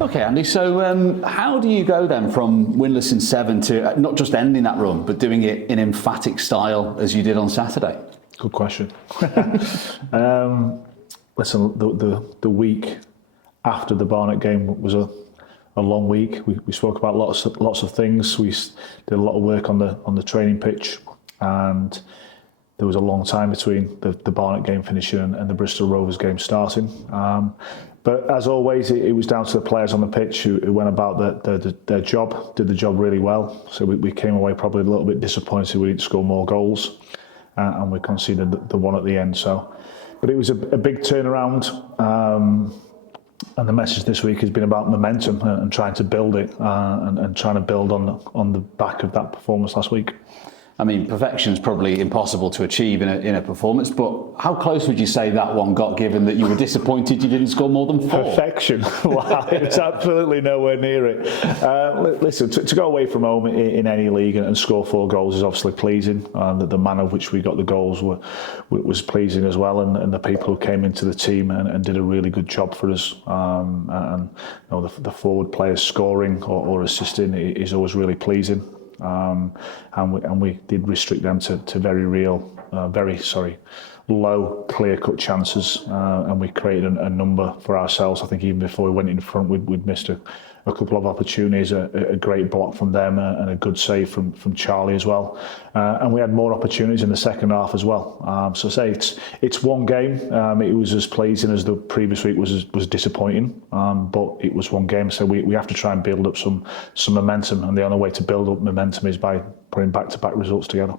Okay, Andy, so how do you go then from winless in 7 to not just ending that run, but doing it in emphatic style as you did on Saturday? Good question. Listen, the week after the Barnet game was a long week. We spoke about lots of things. We did a lot of work on the training pitch, and there was a long time between the Barnet game finishing and the Bristol Rovers game starting. But as always, it was down to the players on the pitch who went about their job, did the job really well. So we came away probably a little bit disappointed we didn't score more goals, and we conceded the one at the end. But it was a big turnaround, and the message this week has been about momentum and trying to build it, and trying to build on the back of that performance last week. I mean, perfection is probably impossible to achieve in a performance, but how close would you say that one got, given that you were disappointed you didn't score more than 4? Perfection? Wow, it's absolutely nowhere near it. Listen, to go away from home in any league and score 4 goals is obviously pleasing. The manner in which we got the goals was pleasing as well, and the people who came into the team and did a really good job for us. And you know, the forward players scoring or assisting is always really pleasing. And we did restrict them to very low, clear-cut chances, and we created a number for ourselves. I think even before we went in front, we'd missed a couple of opportunities, a great block from them, and a good save from Charlie as well. And we had more opportunities in the second half as well. So say it's one game. It was as pleasing as the previous week was disappointing, but it was one game. So we have to try and build up some momentum, and the only way to build up momentum is by putting back-to-back results together.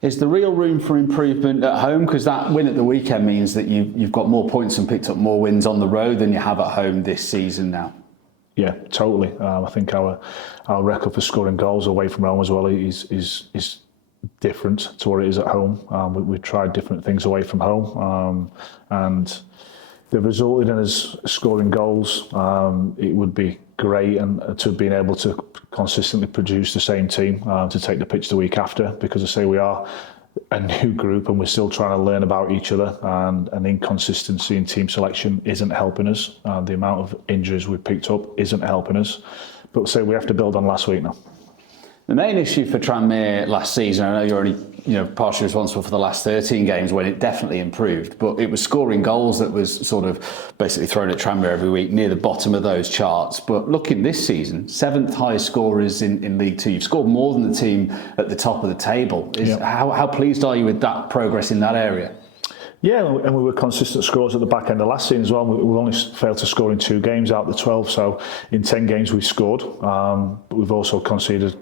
Is there real room for improvement at home? Because that win at the weekend means that you've got more points and picked up more wins on the road than you have at home this season now. Yeah, totally. I think our record for scoring goals away from home as well is different to what it is at home. We've tried different things away from home, and they've resulted in us scoring goals. It would be great and to have been able to consistently produce the same team to take the pitch the week after, because I say we are a new group and we're still trying to learn about each other, and inconsistency in team selection isn't helping us. The amount of injuries we've picked up isn't helping us, but say we have to build on last week now. The main issue for Tranmere last season, I know you're only partially responsible for the last 13 games when it definitely improved, but it was scoring goals that was sort of basically thrown at Tranmere every week, near the bottom of those charts. But looking this season, 7th highest scorers in League Two. You've scored more than the team at the top of the table. How pleased are you with that progress in that area? Yeah, and we were consistent scorers at the back end of last season as well. We've only failed to score in 2 games out of the 12, so in 10 games we've scored, but we've also conceded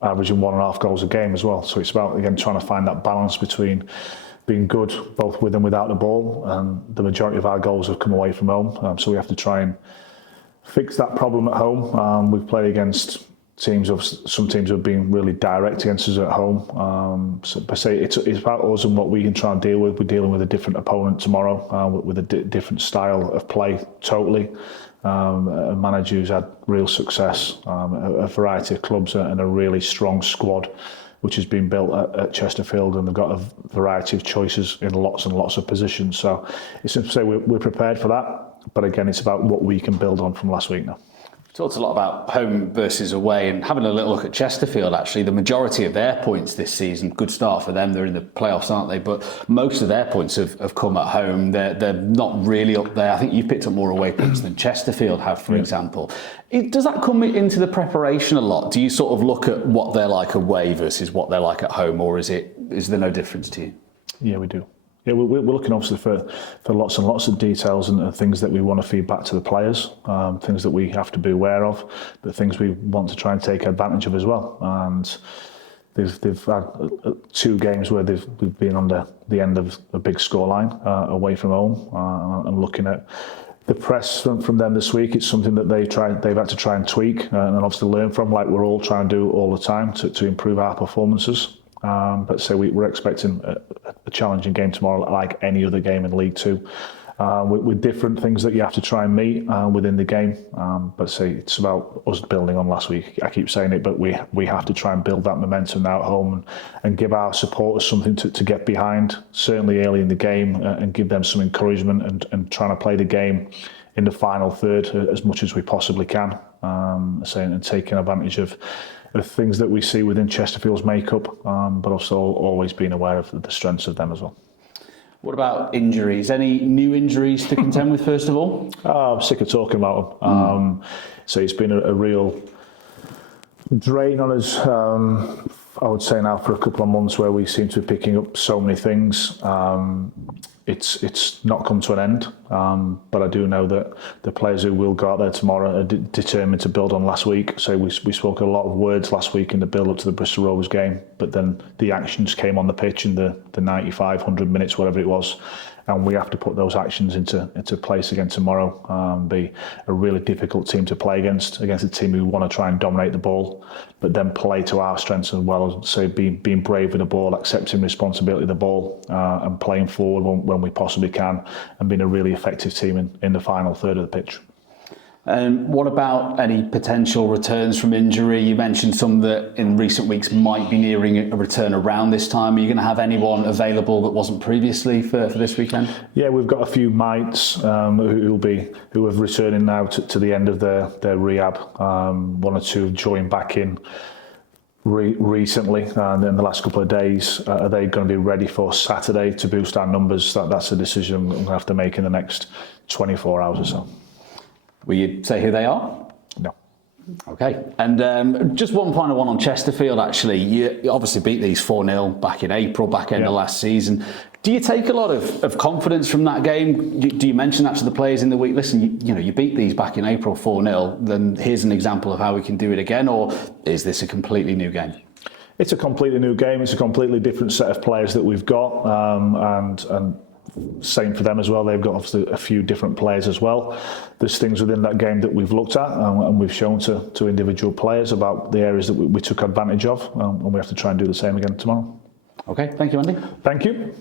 averaging 1.5 goals a game as well. So it's about, again, trying to find that balance between being good both with and without the ball, and the majority of our goals have come away from home. So we have to try and fix that problem at home. We've played against some teams have been really direct against us at home. So per se, it's about us and what we can try and deal with. We're dealing with a different opponent tomorrow, with a different style of play totally. A manager who's had real success, a variety of clubs, and a really strong squad which has been built at Chesterfield, and they've got a variety of choices in lots and lots of positions. So it's to say we're prepared for that, but again, it's about what we can build on from last week now. Talked a lot about home versus away, and having a little look at Chesterfield, actually, the majority of their points this season, good start for them, they're in the playoffs, aren't they? But most of their points have come at home. They're not really up there. I think you've picked up more away points than Chesterfield have, for example. Does that come into the preparation a lot? Do you sort of look at what they're like away versus what they're like at home, or is there no difference to you? Yeah, we do. Yeah, we're looking obviously for lots and lots of details and things that we want to feed back to the players, things that we have to be aware of, but things we want to try and take advantage of as well. And they've had 2 games where we've been on the end of a big scoreline away from home, and looking at the press from them this week. It's something that they've had to try and tweak and obviously learn from, like we're all trying to do all the time to improve our performances. But so we're expecting a challenging game tomorrow, like any other game in League Two, with different things that you have to try and meet within the game. But say it's about us building on last week. I keep saying it, but we have to try and build that momentum now at home and give our supporters something to get behind, certainly early in the game, and give them some encouragement and trying to play the game in the final third as much as we possibly can, and taking advantage of things that we see within Chesterfield's makeup, but also always being aware of the strengths of them as well. What about injuries? Any new injuries to contend with, first of all? I'm sick of talking about them. So it's been a real drain on us, I would say now, for a couple of months, where we seem to be picking up so many things. It's not come to an end, but I do know that the players who will go out there tomorrow are determined to build on last week. So we spoke a lot of words last week in the build-up to the Bristol Rovers game, but then the actions came on the pitch in the 95, 100 minutes, whatever it was, and we have to put those actions into place again tomorrow. Be a really difficult team to play against a team who want to try and dominate the ball, but then play to our strengths as well. So being brave with the ball, accepting responsibility of the ball, and playing forward when we possibly can, and being a really effective team in the final third of the pitch. What about any potential returns from injury? You mentioned some that in recent weeks might be nearing a return around this time. Are you going to have anyone available that wasn't previously for this weekend? Yeah, we've got a few mites who are returning now to the end of their rehab. One or two have joined back in recently, and in the last couple of days. Are they going to be ready for Saturday to boost our numbers? That's a decision we're going to have to make in the next 24 hours or so. Will you say who they are? No. Okay. And just one final one on Chesterfield, actually. You obviously beat these 4-0 back in April, back end of last season. Do you take a lot of confidence from that game? Do you mention that to the players in the week? Listen, you beat these back in April 4-0, then here's an example of how we can do it again, or is this a completely new game? It's a completely new game. It's a completely different set of players that we've got, and same for them as well. They've got obviously a few different players as well. There's things within that game that we've looked at, and we've shown to individual players about the areas that we took advantage of, and we have to try and do the same again tomorrow. Okay, thank you, Andy. Thank you.